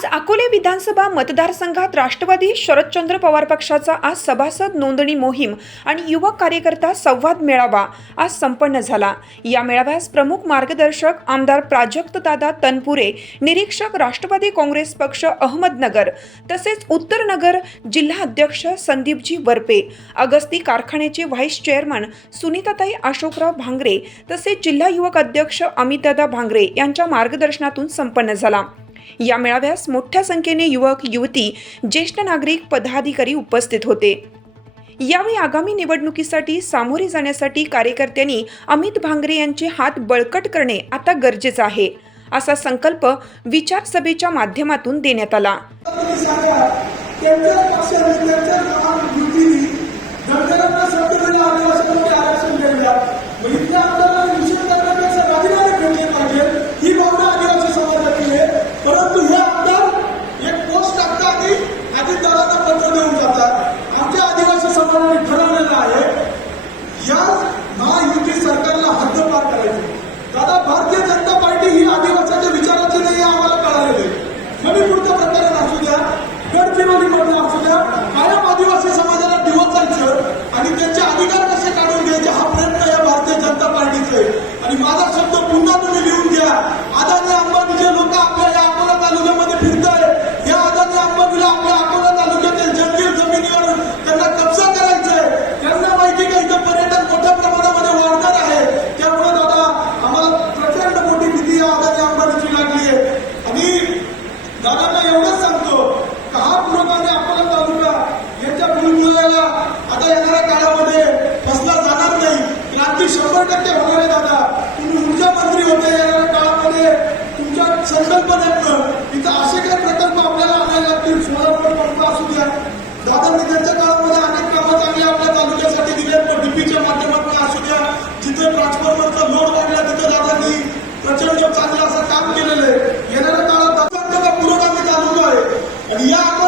आज अकोले विधानसभा मतदारसंघात राष्ट्रवादी शरदचंद्र पवार पक्षाचा आज सभासद नोंदणी मोहीम आणि युवक कार्यकर्ता संवाद मेळावा आज संपन्न झाला. या मेळाव्यास प्रमुख मार्गदर्शक आमदार प्राजक्तदादा तनपुरे निरीक्षक राष्ट्रवादी काँग्रेस पक्ष अहमदनगर तसेच उत्तरनगर जिल्हा अध्यक्ष संदीपजी वरपे अगस्ती कारखान्याचे व्हाईस चेअरमन सुनीताताई अशोकराव भांगरे तसेच जिल्हा युवक अध्यक्ष अमितदादा भांगरे यांच्या मार्गदर्शनातून संपन्न झाला. या मेळाव्यास मोठ्या संख्येने युवक युवती ज्येष्ठ नागरिक पदाधिकारी उपस्थित होते. यावेळी आगामी निवडणुकीसाठी सामोरे जाण्यासाठी कार्यकर्त्यांनी अमित भांगरे यांचे हात बळकट करणे आता गरजेचं आहे असा संकल्प विचार सभेच्या माध्यमातून देण्यात आला तुम्ही सांगा त्यांच्या पक्षाने त्यांच्या काम युतीने जनतेला संपूर्ण आदिवासीमध्ये आरक्षण द्यायला मग इथल्या आपल्याला निषेध करण्यापेक्षा राजीनामे घेतले पाहिजे ही भावना आदिवासी समाजाची आहे परंतु हे आमदार एक पोस्ट टाकतात आणि अजितदारांना पत्र देऊन जातात आमच्या आदिवासी समाजाने ठरवलेलं आहे या महायुती सरकारला हद्दपार करायची दादा भारतीय जनता पार्टी ही आदिवासाच्या विचाराची नाही हे आम्हाला कळालेलं आहे मणिपूरचं प्रकरण असू द्या गडचिरोलीमधलं असू द्या कायम आदिवासी समाजाला डिवचायचं आणि त्यांचे अधिकार कसे काढून घ्यायचे? हा प्रयत्न या भारतीय जनता पार्टीचा. आहे आणि माझा दादांनी काळामध्ये अनेक कामं चांगली आपल्या तालुक्यासाठी दिले डीपीच्या माध्यमातून असू द्या जिथे ट्रान्सफॉर्मरचा लोड वाढला तिथं दादांनी प्रचंड चांगलं असं काम केलेलं आहे. येणाऱ्या काळात दादा का पुरोगामी तालुका आहे. आणि या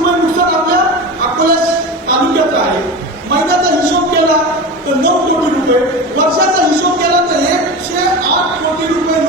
रुपये नुकसान आपल्या अकोला तालुक्याचं आहे. महिन्याचा हिशोब केला तर नऊ कोटी रुपये वर्षाचा हिशोब केला तर एकशे आठ कोटी रुपये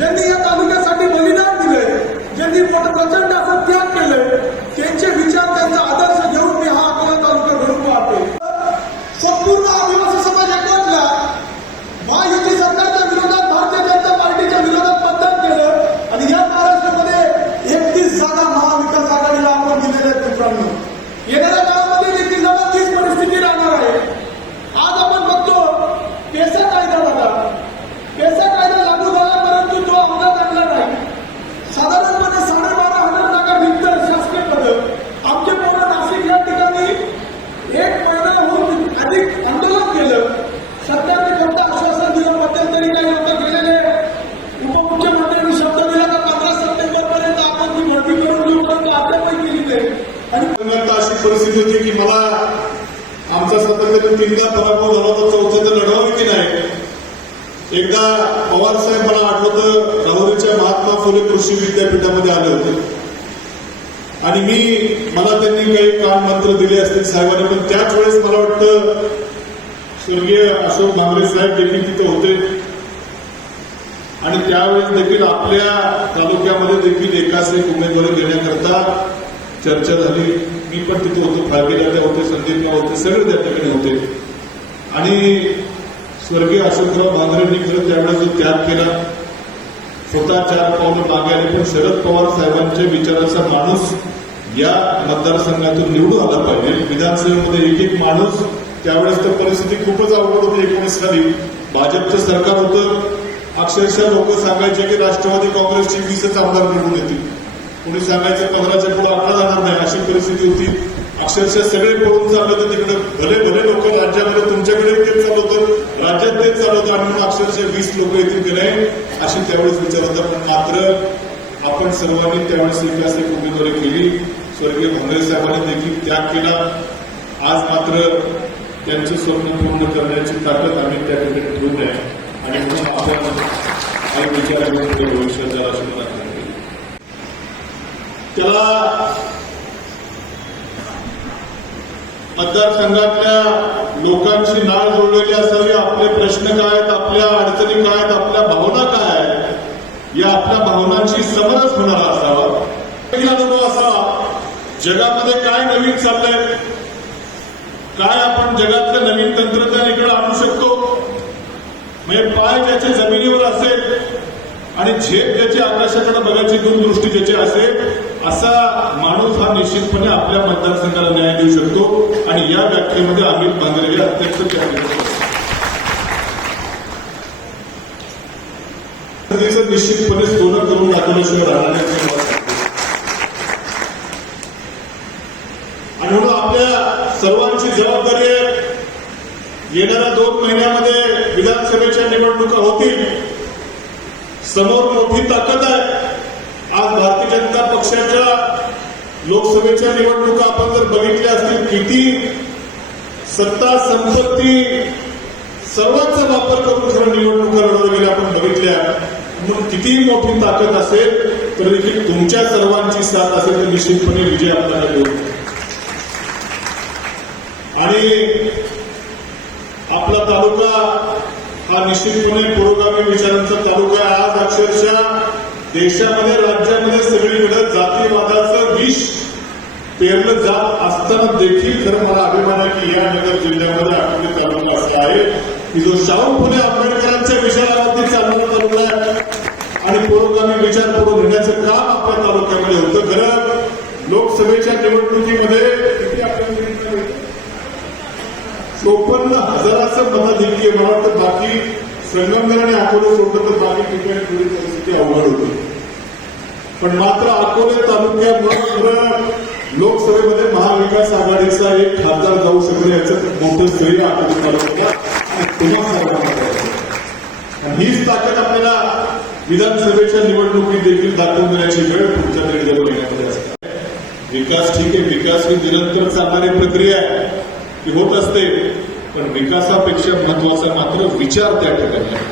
Give me परिस्थिती होती की मला आमचा सातत्याने तीनदा पराभव झाला होता चौथ्यांदा लढवा की नाही. एकदा पवार साहेब मला आठवतं राहुरीच्या महात्मा फुले कृषी विद्यापीठामध्ये आले होते. आणि मी मला त्यांनी काही काम मंत्र दिले असतील साहेबांनी पण त्याच वेळेस मला वाटतं स्वर्गीय अशोक भांगरे साहेब देखील तिथे होते. आणि त्यावेळेस देखील आपल्या तालुक्यामध्ये देखील एकाच एक उमेदवारी देण्याकरता चर्चा झाली. मी पण तिथे होतो भागीदार होते संदीप होते सगळे त्या ठिकाणी होते. आणि स्वर्गीय अशोकराव भांगरेंनी खरं त्यावेळेस जो त्याग केला स्वतः चार पावलं मागे आले पण शरद पवार साहेबांच्या विचाराचा माणूस या मतदारसंघातून निवडून आला पाहिजे. विधानसभेमध्ये एक एक माणूस त्यावेळेस तर परिस्थिती खूपच अवघड होती एकोणीस साली. भाजपचं सरकार होतं अक्षरशः लोक सांगायचे की राष्ट्रवादी काँग्रेसची वीसच आमदार निवडून येतील. कोणी सांगायचं कमराच्या पुढे आपला जाणार नाही अशी परिस्थिती होती. अक्षरशः सगळे पळून चालले होते तिकडे. भले भले लोक राज्यामध्ये तुमच्याकडे तेच चालू राज्यात तेच चालू आणि म्हणून अक्षरशः वीस लोक येतील की नाही अशी त्यावेळेस विचार होता पण मात्र आपण सर्वांनी त्यावेळेस विकास एक उमेदवारी केली. स्वर्गीय भांगरे साहेबांनी देखील त्याग केला. आज मात्र त्यांचं स्वप्न पूर्ण करण्याची ताकद आम्ही त्या ठिकाणी ठेवून आहे. आणि म्हणून आपण काही विचार भविष्यात जरा सुद्धा त्याला मतदारसंघातल्या लोकांची नाळ जोडलेली असावी आपले प्रश्न काय आहेत आपल्या अडचणी काय आहेत आपल्या भावना काय आहेत या आपल्या भावनांची समरस होणारा असावा. अनुभव असावा जगामध्ये काय नवीन चाललंय? काय आपण जगातलं नवीन तंत्रज्ञान इकडे आणू शकतो? म्हणजे पाय ज्याच्या जमिनीवर असेल आणि झेप ज्याची आकाशाकडे बघायची दूरदृष्टी ज्याची असेल असा माणूस हा निश्चितपणे आपल्या मतदारसंघाला न्याय देऊ शकतो. आणि या व्याख्येमध्ये अमित भांगरे अध्यक्ष निश्चितपणे सोनं करून दाखवल्याशिवाय राहणार नाही आणि म्हणून आपल्या सर्वांची जबाबदारी आहे येणाऱ्या दोन महिन्यामध्ये विधानसभेच्या निवडणुका होतील. समोर मोठी ताकद आहे. आज भारतीय जनता पक्षाच्या लोकसभेच्या निवडणुका आपण जर बघितल्या असतील किती सत्ता संपत्ती सर्वांचा वापर करून खरं निवडणुका लढवल्या गेल्या आपण बघितल्या. म्हणून कितीही मोठी ताकद असेल तर देखील तुमच्या सर्वांची साथ असेल तर निश्चितपणे विजय आपल्याला मिळू आणि आपला तालुका हा निश्चितपणे पुरोगामी विचारांचा तालुका आहे. आज अक्षरशः देशामध्ये राज्यामध्ये सगळीकडे जातीवादाचं विष पेरलं जात असताना देखील खरं मला अभिमान आहे की या नगर जिल्ह्यामध्ये आपले तालुका असा आहे की जो शाहू फुले आंबेडकरांच्या विचारावरती चालवला तालुका आहे. आणि पुरोगामी विचार पुढे घेण्याचं काम आपल्या तालुक्यामध्ये होतं. खरं लोकसभेच्या निवडणुकीमध्ये किती आपल्या चोपन्न हजाराचं मताधिक्य आहे. मला वाटतं बाकी संगमनेर आणि अकोले सोडलं तर बाकी ठिकाणी थोडी परिस्थिती अवघड पण मात्र अकोले तालुक्यामुळे लोकसभेमध्ये महाविकास आघाडीचा एक खासदार जाऊ शकले याचं मोठं श्रेय अकोले तालुक्यात हीच ताकद आपल्याला विधानसभेच्या निवडणुकीत देखील दाखवून देण्याची वेळ पुढच्या दीड जवळ महिन्यामध्ये असते. विकास ठीक आहे विकास ही निरंतर चालणारी प्रक्रिया आहे. ती होत असते पण विकासापेक्षा महत्त्वाचा मात्र विचार त्या ठिकाणी आहे.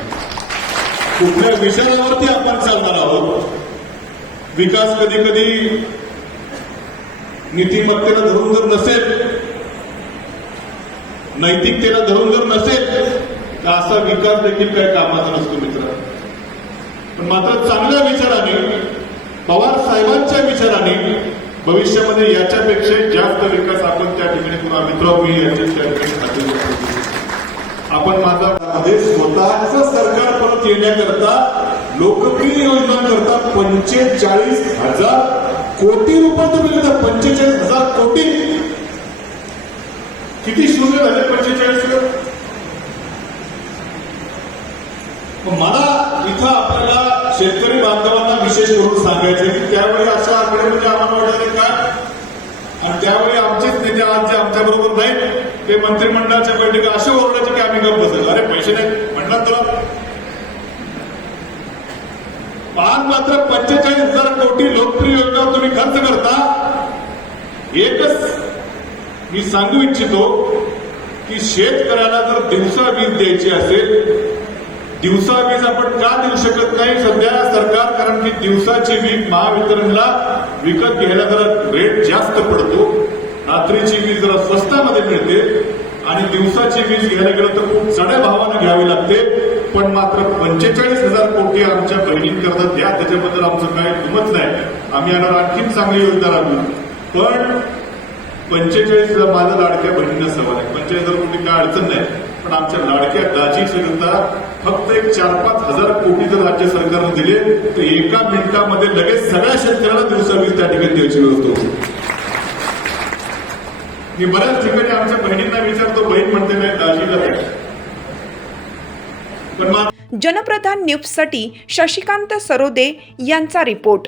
कुठल्या विचारावरती आपण चालणार आहोत? विकास कधी कधी नीतिमत्तेला धरून जर नसेल नैतिकतेला धरून जर नसेल तर असा विकास देखील काय कामाचा नसतो मित्र. पण मात्र चांगल्या विचाराने पवार साहेबांच्या विचाराने भविष्यामध्ये याच्यापेक्षा जास्त विकास आपण त्या ठिकाणी पुन्हा मित्र मी याच्या त्या ठिकाणी आपण माझा स्वतःच सरकार परत येण्याकरता लोकप्रिय योजनांकरता पंचेचाळीस हजार कोटी रुपये तुम्ही देता. पंचेचाळीस हजार कोटी. किती शून्य झाले पंचेचाळीस मला इथं आपल्याला शेतकरी बांधवांना विशेष करून सांगायचं की त्यावेळी अशा आकडे म्हणजे आम्हाला वाटायचे का? आणि त्यावेळी आमचेच नेते आज जे आमच्या बरोबर नाहीत ते मंत्रिमंडळाच्या बैठका असे ओरडायचे की आम्ही गप्प बसायचो. अरे पैसे नाही म्हणणार तुला आज मात्र पंचेचाळीस हजार कोटी लोकप्रिय योजना तुम्ही खर्च करता. एकच मी सांगू इच्छितो की शेतकऱ्याला जर दिवसा वीज द्यायची असेल दिवसा वीज आपण का देऊ शकत नाही? सध्या सरकार कारण की दिवसाची वीज महावितरणला विकत घ्यायला जरा रेट जास्त पडतो. रात्रीची वीज जरा स्वस्तामध्ये मिळते आणि दिवसाची वीज घ्यायला गेलं तर खूप चढ्या भावानं घ्यावी लागते. पण मात्र पंचेचाळीस हजार कोटी आमच्या बहिणींकरता द्या त्याच्याबद्दल आमचं काय दुमत नाही. आम्ही याला आणखीन चांगली योजना राबवू. पण पंचेचाळीस हजार माझ्या लाडक्या बहिणींना सवाल आहे पंचेचाळीस हजार कोटी काय अडचण नाही. पण आमच्या लाडक्या दाजीकरिता फक्त एक चार पाच हजार कोटी जर राज्य सरकारने दिले तर एका मिनिटामध्ये लगेच सगळ्या शेतकऱ्याला दिवसा वीज त्या ठिकाणी द्यायची व्यवस्था होती. मी बऱ्याच ठिकाणी आमच्या बहिणींना विचारतो बहीण म्हणते नाही दाजीला द्या. जनप्रधान न्यूजसाठी शशिकांत सरोदे यांचा रिपोर्ट.